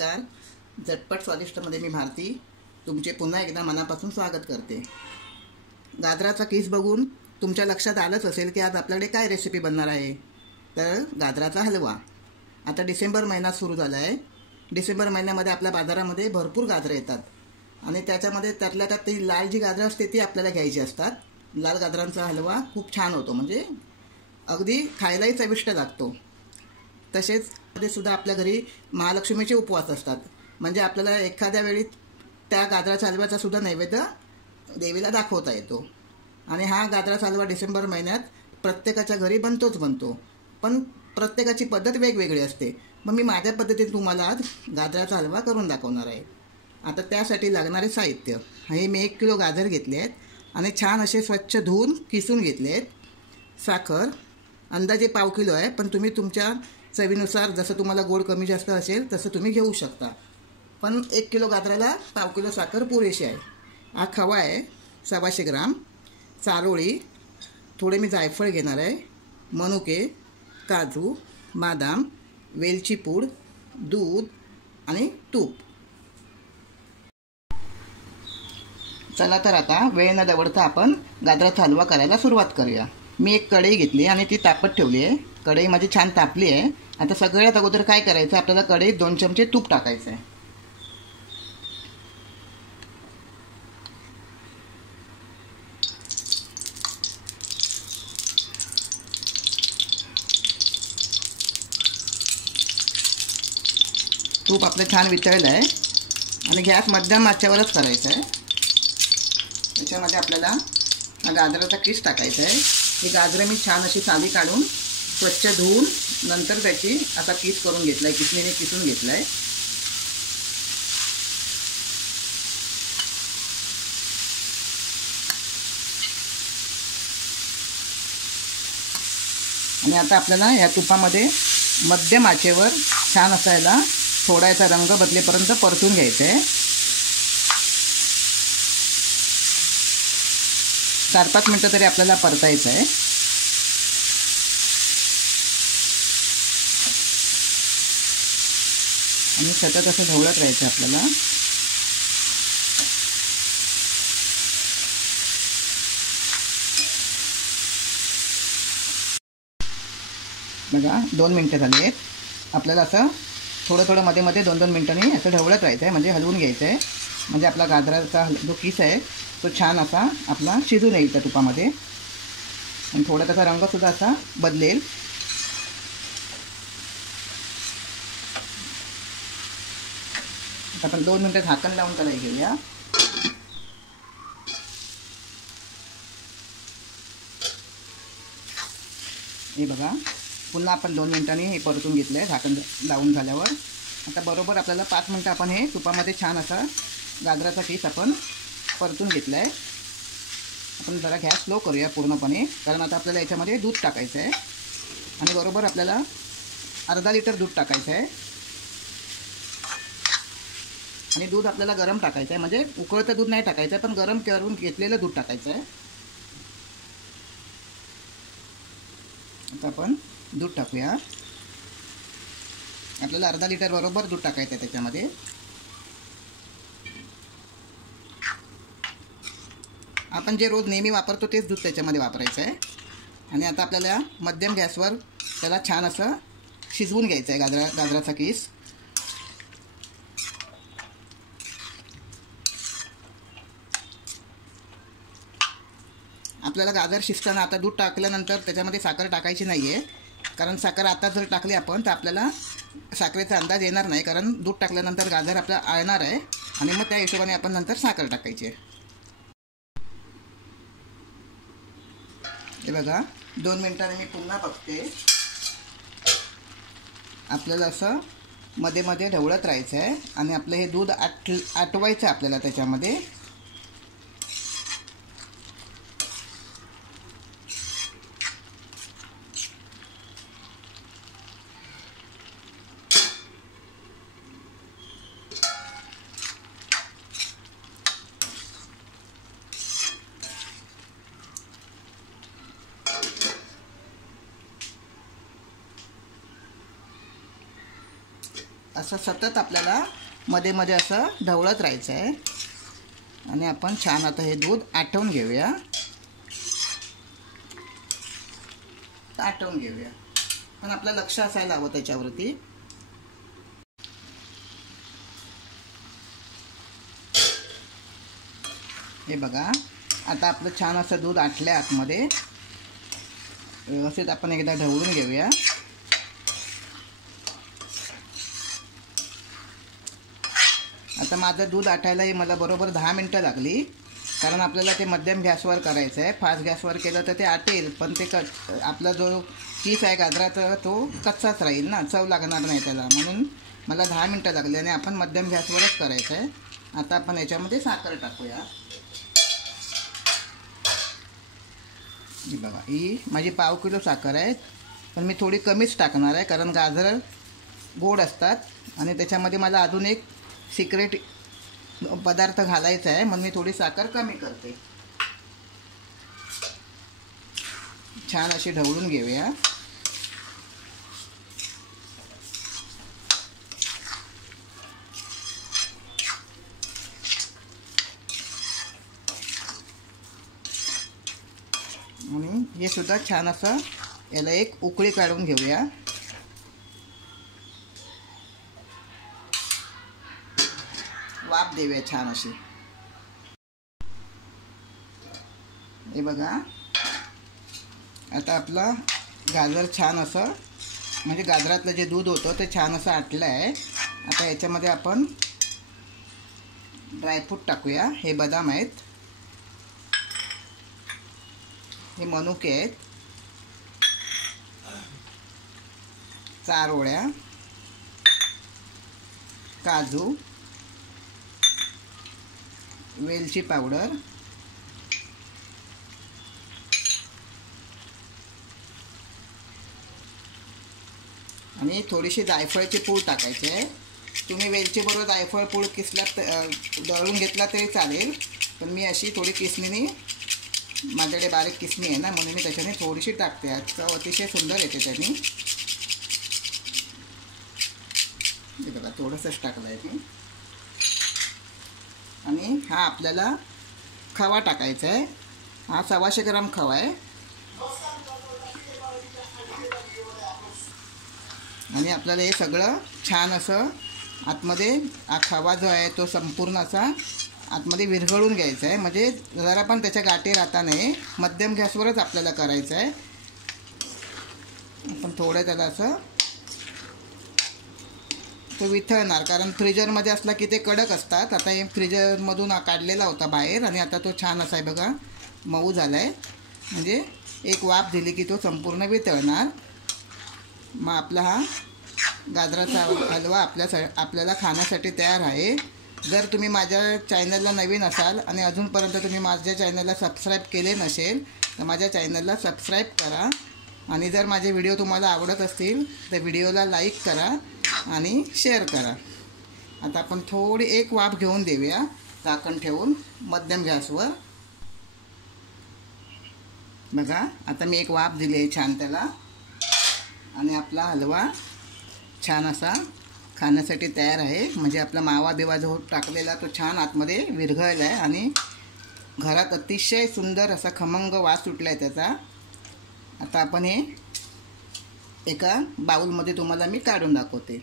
नमस्कार. झटपट स्वादिष्टमध्ये मी भारती तुमचे पुन्हा एकदा मनापासून स्वागत करते. गाजराचा किस बघून तुमच्या लक्षात आलंच असेल की आज आपल्याकडे काय रेसिपी बनणार आहे. तर गाजराचा हलवा. आता डिसेंबर महिना सुरू झाला आहे. डिसेंबर महिन्यामध्ये आपल्या बाजारामध्ये भरपूर गाजरं येतात आणि त्याच्यामध्ये त्यातल्या त्यात ती लाल जी गाजरं असते ती आपल्याला घ्यायची असतात. लाल गाजरांचा हलवा खूप छान होतो, म्हणजे अगदी खायलाही चविष्ट लागतो. तसेच मध्ये सुद्धा आपल्या घरी महालक्ष्मीचे उपवास असतात, म्हणजे आपल्याला एखाद्या वेळी त्या गाजराच्या हलव्याचा सुद्धा नैवेद्य देवीला दाखवता येतो. आणि हा गाजराचा हलवा डिसेंबर महिन्यात प्रत्येकाच्या घरी बनतो, पण प्रत्येकाची पद्धत वेगवेगळी असते. मग मी माझ्या पद्धतीने तुम्हाला आज गाजराचा हलवा करून दाखवणार आहे. आता त्यासाठी लागणारे साहित्य हे मी 1 किलो गाजर घेतले आहेत आणि छान असे स्वच्छ धुवून किसून घेतले आहेत. साखर अंदाजे 1/2 किलो आहे, पण तुम्ही तुमच्या चवीनुसार जसं तुम्हाला गोड कमी जास्त असेल तसं तुम्ही घेऊ शकता. पण 1 किलो गाजराला 1/2 किलो साखर पुरेशी आहे. हा खवा आहे 125 ग्राम, चारोळी, थोडे मी जायफळ घेणार आहे, मनुके, काजू, बदाम, वेलची पूड, दूध आणि तूप. चला तर आता वेळ न दवडता आपण गाजराचा हलवा करायला सुरुवात करूया. मी एक कढई घेतली आणि ती तापत ठेवली आहे. कढई माझी छान तापली आहे. आता सगळ्यात अगोदर काय करायचं, आपल्याला कढईत 2 चमचे तूप टाकायचं आहे. तूप आपलं छान वितळलं आहे आणि गॅस मध्यम आचेवरच करायचं आहे. त्याच्यामध्ये आपल्याला गाजराचा किस टाकायचा आहे. ही गाजरं मी छान अशी साली काढून स्वच्छ धुवून नंतर त्याची असा किस करून घेतला आहे, किसणीने किसून घेतला आहे. आणि आता आपल्याला या तुपामध्ये मध्यम आचेवर छान असा याला थोडा याचा रंग बदलेपर्यंत परतून घ्यायचं आहे. 4-5 मिनटं तरी आपल्याला परतायचं आहे. आणि सतत असं ढवळत राहायचं आपल्याला. बघा 2 मिनटं झाली आहेत. आपल्याला असं थोडं मध्ये मध्ये 2-2 मिनटांनी असं ढवळत राहायचं आहे, म्हणजे हलवून घ्यायचं आहे. म्हणजे आपला गाजराचा जो किस आहे तो छान असा आपला शिजून येईल त्या तुपामध्ये आणि थोडा त्याचा रंगसुद्धा असा बदलेल. आपण 2 मिनटं झाकण लावून त्याला घेऊया. हे बघा, पुन्हा आपण 2 मिनटांनी हे परतून घेतलं आहे झाकण लावून झाल्यावर. आता बरोबर आपल्याला 5 मिनटं आपण हे तुपामध्ये छान असा गाजराचा किस आपण परतून घेतला आहे. आपण जरा गॅस स्लो करूया पूर्णपणे, कारण आता आपल्याला याच्यामध्ये दूध टाकायचं आहे आणि बरोबर आपल्याला अर्धा लिटर दूध टाकायचं आहे. आणि दूध आपल्याला गरम टाकायचं आहे, म्हणजे उकळतं दूध नाही टाकायचं आहे, पण गरम करून घेतलेलं दूध टाकायचं आहे. आता आपण दूध टाकूया. आपल्याला अर्धा लिटर बरोबर दूध टाकायचं आहे त्याच्यामध्ये. आपण जे रोज नेहमी वापरतो तेच दूध त्याच्यामध्ये वापरायचं आहे. आणि आता आपल्याला मध्यम गॅसवर त्याला छान असं शिजवून घ्यायचं आहे गाजराचा किस. आपल्याला गाजर शिजताना आता दूध टाकल्यानंतर त्याच्यामध्ये साखर टाकायची नाही आहे, कारण साखर आता जर टाकली आपण तर आपल्याला साखरेचा अंदाज येणार नाही, कारण दूध टाकल्यानंतर गाजर आपला आळणार आहे आणि मग त्या हिशोबाने आपण नंतर साखर टाकायची आहे. हे बघा 2 मिनटांनी मी पुन्हा बघते. आपल्याला असं मध्ये मध्ये ढवळत राहायचं आहे आणि आपलं हे दूध आटवायचं आपल्याला त्याच्यामध्ये. असं सतत आपल्याला मध्ये मध्ये असं ढवळत राहायचं आहे. आणि आपण छान आता हे दूध आटवून घेऊया. पण आपलं लक्ष असायला हवं त्याच्यावरती. हे बघा, आता आपलं छान असं दूध आटलं आहे आतमध्ये. व्यवस्थित आपण एकदा ढवळून घेऊया. आता माझं दूध आटायलाही मला बरोबर 10 मिनटं लागली, कारण आपल्याला ते मध्यम गॅसवर करायचं आहे. फास्ट गॅसवर केलं तर ते आटेल, पण ते आपला जो किस आहे गाजराचा तो कच्चाच राहील ना, चव लागणार नाही त्याला. म्हणून मला 10 मिनटं लागली आणि आपण मध्यम गॅसवरच करायचं आहे. आता आपण याच्यामध्ये साखर टाकूया. बघा, ही माझी पाव किलो साखर आहे, पण मी थोडी कमीच टाकणार आहे, कारण गाजर गोड असतात आणि त्याच्यामध्ये मला अजून एक सिक्रेट पदार्थ घालायचा आहे, म्हणून मी थोडी साखर कमी करते. छान अशी ढवळून घेऊया. आणि हे सुद्धा छान असं याला एक उकळी काढून घेऊया. वाफ देऊया छान अशी. हे बघा, आता आपलं गाजर छान असं, म्हणजे गाजरातलं जे दूध होतं ते छान असं आटलं आहे. आता याच्यामध्ये आपण ड्रायफ्रूट टाकूया. हे बदाम आहेत, हे मनुके आहेत, चारोळ्या, काजू, वेलची पावडर, आणि थोडीशी जायफळची पूड टाकायची आहे. तुम्ही वेलचीबरोबर जायफळ पूड किसल्यात दळून घेतला तरी चालेल, पण मी अशी थोडी किसणीने, माझ्याकडे बारीक किसणी आहे ना, म्हणून मी त्याच्याने थोडीशी टाकते. चव अतिशय सुंदर येते त्याने. हे बघा, थोडंसंच टाकलं आहे मी. आणि हा आपल्याला खवा टाकायचा आहे. हा 125 ग्राम खवा आहे. आणि आपल्याला हे सगळं छान असं आतमध्ये, हा खवा जो आहे तो संपूर्ण असा आतमध्ये विरघळून घ्यायचा आहे. म्हणजे जरा पण त्याच्या गाठी राहता नाही. मध्यम गॅसवरच आपल्याला करायचं आहे. आपण थोडं त्याला असं तो विथळणार, कारण फ्रीजरमध्ये असला की ते कडक असतात. आता हे फ्रीजरमधून काढलेला होता बाहेर, आणि आता तो छान असा आहे बघा, मऊ झाला आहे. म्हणजे एक वाफ दिली की तो संपूर्ण वितळणार. मग आपला हा गाजराचा हलवा आपल्याला खाण्यासाठी तयार आहे. जर तुम्ही माझ्या चॅनलला नवीन असाल आणि अजूनपर्यंत तुम्ही माझ्या चॅनलला सबस्क्राईब केले नसेल तर माझ्या चॅनलला सबस्क्राईब करा. आणि जर माझे व्हिडिओ तुम्हाला आवडत असतील तर व्हिडिओला लाईक करा आणि शेअर करा. आता आपण थोडी एक वाफ घेऊन देऊया झाकण ठेवून मध्यम गॅसवर. बघा, आता मी एक वाफ दिली आहे छान त्याला, आणि आपला हलवा छान असा खाण्यासाठी तयार आहे. म्हणजे आपला मावा बिवा जो टाकलेला तो छान आतमध्ये विरघळला आहे आणि घरात अतिशय सुंदर असा खमंग वास सुटला आहे त्याचा. आता आपण हे एका बाउलमध्ये तुम्हाला मी काढून दाखवते.